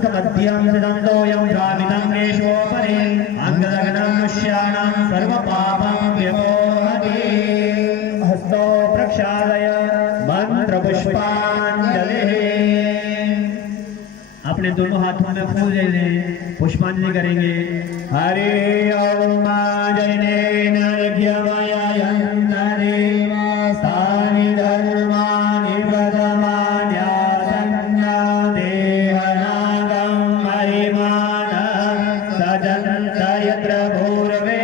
शंख मध्यम सिदंतोयं द्राविदंगेशोपरि अंगलग्नं मुष्याणां सर्वपापं व्यपोहति हस्तो प्रक्षालय मंत्र पुष्पांजलि। अपने दोनों हाथों में फूल ले लें, पुष्पांजलि करेंगे। हरि ओम जनेन यज्ञमययन्तरेवास्तानि धर्माणि प्रथमान्यासन्या देहनागं महिमानः सजन्त यत्र पूर्वे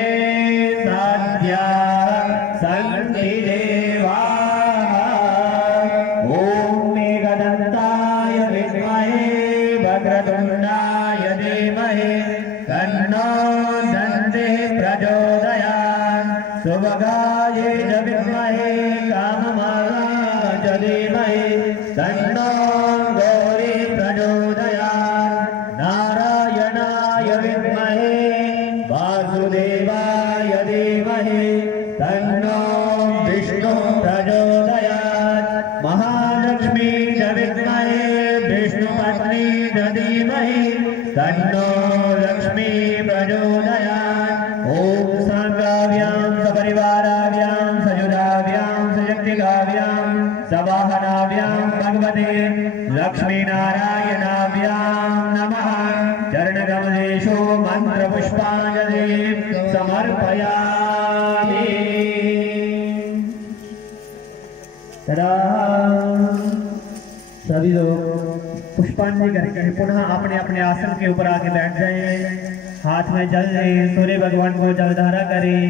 साध्याः सन्ति देवाः। ॐ मेघदन्ताय विद्महे वक्रतुण्डाय धीमहि तन्नो दन्तिः प्रचोदयात्। सुभगाय च विद्महे काममालाय च धीमहि तन्नो गौरी प्रचोदयात्। नारायणाय विद्महे वासुदेवाय धीमहि तन्नो विष्णुः प्रचोदयात्। महालक्ष्मी च विद्महे विष्णुपत्नी च धीमहि तन्नो लक्ष्मी प्रचोदयात्। ॐ साङ्गाभ्यां सपरिवाराभ्यां सयुधाभ्यां सशक्तिकाभ्यां सवाहनाभ्यां भगवते लक्ष्मीनारायणाभ्यां नमः। चरणकमलेषु मन्त्रपुष्पाञ्जलिं समर्पयामि। तदा सभी लोग पुष्पांजलि करके पुनः अपने अपने आसन के ऊपर आके बैठ जाएं। हाथ में जल लें, सूर्य भगवान को जलधारा करें।